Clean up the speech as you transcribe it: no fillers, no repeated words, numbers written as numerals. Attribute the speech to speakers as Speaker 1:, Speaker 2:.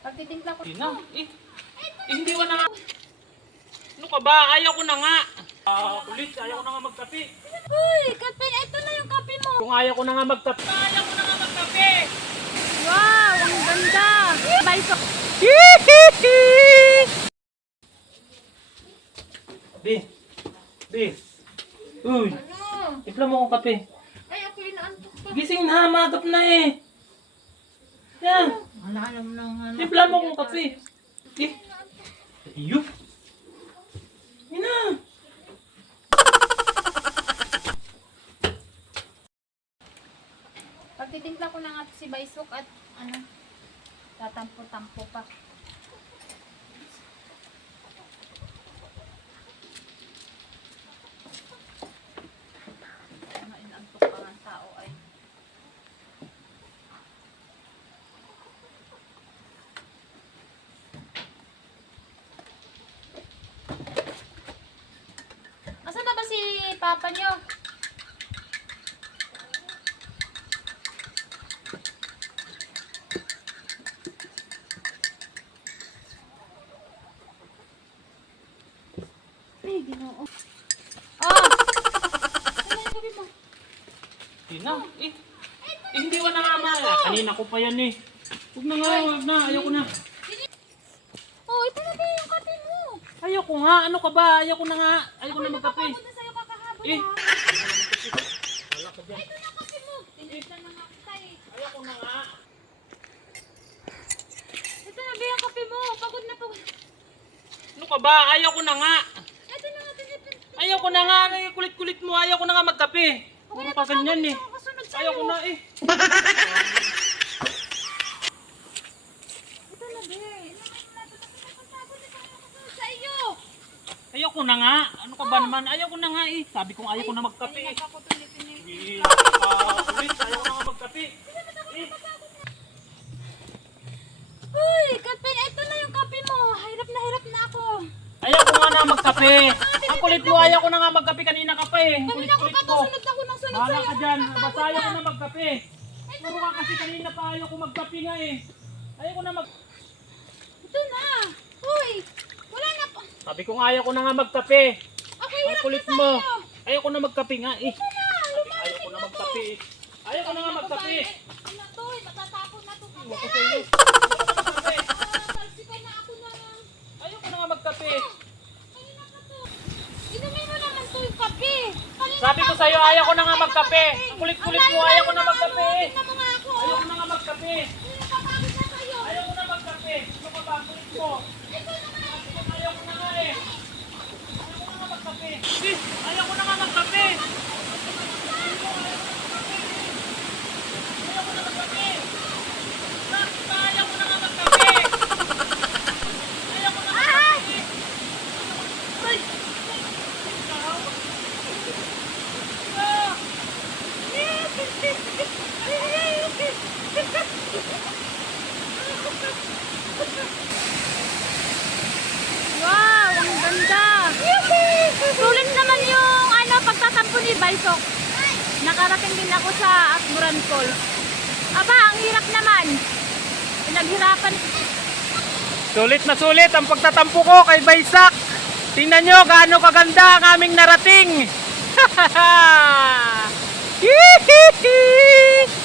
Speaker 1: Pagtitimpla ko.
Speaker 2: Hindi na. Hindi ko na nga. Ano ka ba? Ayaw ko na nga. Ulit, ayaw ko na nga magkape.
Speaker 1: Uy, kape. Ito na yung kape mo.
Speaker 2: Kung ayaw ko na nga magkape. Ayaw ko na nga magkape.
Speaker 1: Wow, ang ganda. Baysok.
Speaker 2: Be. Be. Uy.
Speaker 1: Ano?
Speaker 2: Timpla mo akong kape.
Speaker 1: Ay, ako inaantok pa.
Speaker 2: Gising na, magap na eh. Yan.
Speaker 1: Alam mo nang
Speaker 2: Timpla mo akong kape. Iyo. Ina.
Speaker 1: Pagtitimpla ko na nga si Baysok at ano, tatampo-tampo pa. Inaantok pa ng tao ay. Asan na ba si Papa nyo? Ay, Ginoo. Oh! Ano yung gabi mo?
Speaker 2: Hindi na. Hindi ko na nga mala. Kanina ko pa yan eh. Huwag na nga, huwag na. Ayaw ko na.
Speaker 1: Oh, ito na ba yung kape mo?
Speaker 2: Ayaw ko nga. Ano ka ba? Ayaw ko na nga. Ayaw ko na magkape.
Speaker 1: Napapagod na sa'yo kakahabol
Speaker 2: Eh.
Speaker 1: ha?
Speaker 2: Wala ka dyan.
Speaker 1: Ito na kape mo. Tinignan na nga kita eh.
Speaker 2: Ayaw ko na nga.
Speaker 1: Ito na ba yung kape mo? Pagod na pagod.
Speaker 2: Ano ka ba? Ayaw ko na nga.
Speaker 1: Ito na nga tinignan.
Speaker 2: Ayaw ko na nga. Ay, kulit-kulit mo. Ayaw ko na nga magkape. Puro ka ganyan eh.
Speaker 1: Kasunod sa'yo.
Speaker 2: Ayaw ko na eh.
Speaker 1: Ito na ba eh. Napapagod na kasunod sa iyo.
Speaker 2: Ayaw ko na nga. Ano ka ba naman? Ayaw ko na nga eh. Sabi kong ayaw ko na magkape eh.
Speaker 1: Ako tuloy-tuloy.
Speaker 2: Ulit, ayaw ko na nga magkape.
Speaker 1: Uy, kape. Ito na yung kape mo. Hirap na ako.
Speaker 2: Ayaw ko nga na magkape. Ang kulit mo, ayaw ko na nga magkape. Kanina ka pa eh. Ang
Speaker 1: Kanina ko
Speaker 2: kulit-kulit
Speaker 1: pa
Speaker 2: mo.
Speaker 1: kasunod ako ng sunod
Speaker 2: Bahala
Speaker 1: sa'yo.
Speaker 2: ka dyan. Basta
Speaker 1: Nakakapagod
Speaker 2: ayaw ko
Speaker 1: na.
Speaker 2: na magkape. Puro ka kasi kanina pa ayaw ko magkape nga eh. Ayaw ko na
Speaker 1: Ito na. Uy, wala na pa.
Speaker 2: Sabi kong ayaw ko na nga magkape.
Speaker 1: Ako
Speaker 2: Ang
Speaker 1: hirap
Speaker 2: kulit
Speaker 1: na
Speaker 2: mo.
Speaker 1: sa'yo.
Speaker 2: Ayaw ko na magkape nga eh.
Speaker 1: Ito na, lumalit
Speaker 2: Ayaw ko na magkape eh. Ayaw ko na nga magkape.
Speaker 1: Ano to, matatapon na to kape.
Speaker 2: Ayaw ko sa'yo. Ayaw ko na magkape.
Speaker 1: Talsikan na ako na.
Speaker 2: Ayaw ko na nga magkape.
Speaker 1: Kanina ka to. Inumin mo naman to yung kape. Kanina
Speaker 2: Sabi ko sa'yo, ayaw ko na nga magkape. Ang kulit-kulit mo, ayaw ko na magkape.
Speaker 1: Tingnan mo nga ako.
Speaker 2: Ayaw ko na nga magkape.
Speaker 1: Napapagod na sa'yo.
Speaker 2: Ayaw ko na magkape. Ano ka ba? Ang kulit mo. Ayaw ko na nga eh. Ayaw ko na nga magkape. Ayaw ko na nga magkape. Ayaw ko na magkape. Bakit ba ayaw ko na nga magkape? Ayaw ko na nga magkape. Ay! Ikaw? Ah!
Speaker 1: Wow, ang ganda. Sulit naman yung pagtatampo ni Baysok. Nakarating din ako sa Akmuran Falls. Aba, ang hirap naman. Pinaghirapan.
Speaker 2: Sulit na sulit ang pagtatampo ko kay Baysak. Tingnan nyo gaano kaganda ang aming narating. Hihihi!